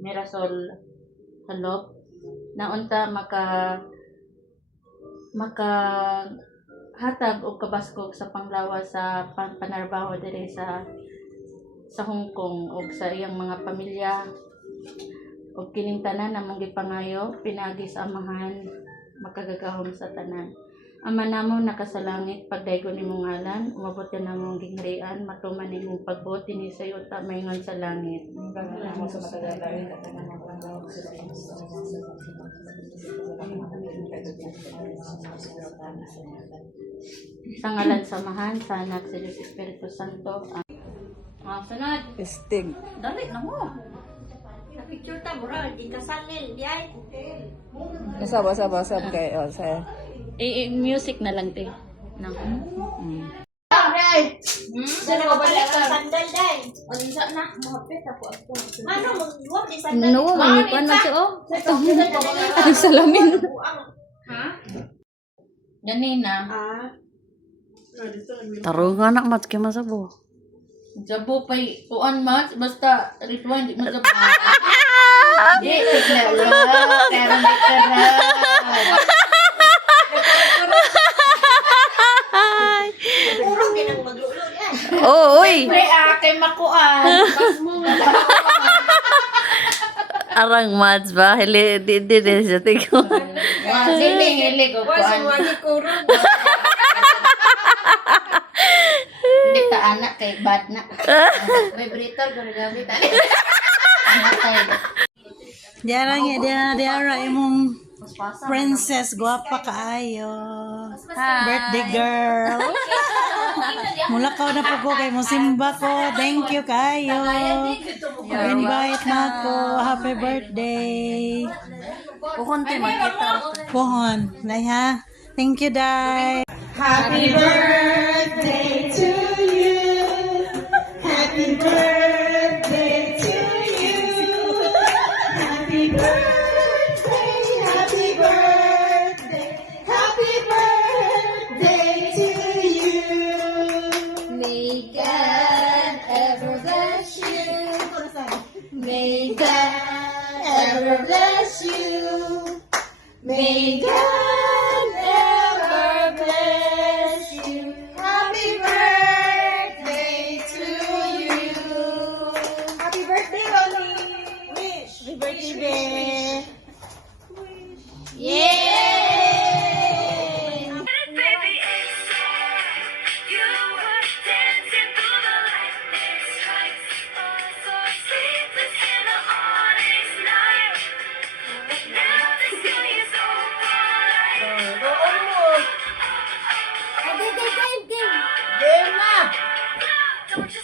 Mirasol Halop na unta maka hatag og kabaskog sa panglawas sa panarbaho diri sa Hong Kong ug sa iyang mga pamilya ug kining tanan among gipangayo pinagi sa amahan makagagahom sa tanan. Ama namon nakasalangit pagdaygon nimong ngalan umabot ka namong gingharian matuman nimong pagbuot dinhi sa yuta maingon sa langit. Sa ngalan samahan sa anak sa Diyos Espiritu Santo. Sunod. Testing. Dali na mo. Sa picture ta, bro, di kasalil, di ay. Basa kayo. Sa Music na lang, te. No. Sana ko pala sa sandal, day. Unsa na mahapit ako ako. Mano, magluwag di sandal. No, mangipan man siya, oh. Ang salamin. Ha? Ganina. tarungan anak mat kay masabo. Jabo pa'y uan mat, basta rituan di mo jabo. Di, tignan. Pero may karat. Purong din ang maglulo, di ay. Oh, oy. Pre, kay makuan. Pas mo. Arang mads ba? Hili di sa tigo. Hilig o kuan. Hindi ta anak kay bad na. Vibrator gari-gari ta. Diara imong princess guwapa kaayo. Birthday girl. Mula ka na po ko kay mo simba ko. Thank you kayo. Invite na ko. Happy birthday. Kukunti makita. Pohon. Nay ha. Thank you, Day. Happy birthday to you. Happy birthday to you. Happy birthday. Happy birthday. Happy birthday to you. May God ever bless you. May God ever bless you. May God ever bless you. Happy birthday to you. Happy birthday, Ronnie. Wish. Happy birthday, babe. Yay! Baby, it's alright. You were dancing through the lightning strikes. So sleepless in the onyx night. Now the sky is so bright. Don't you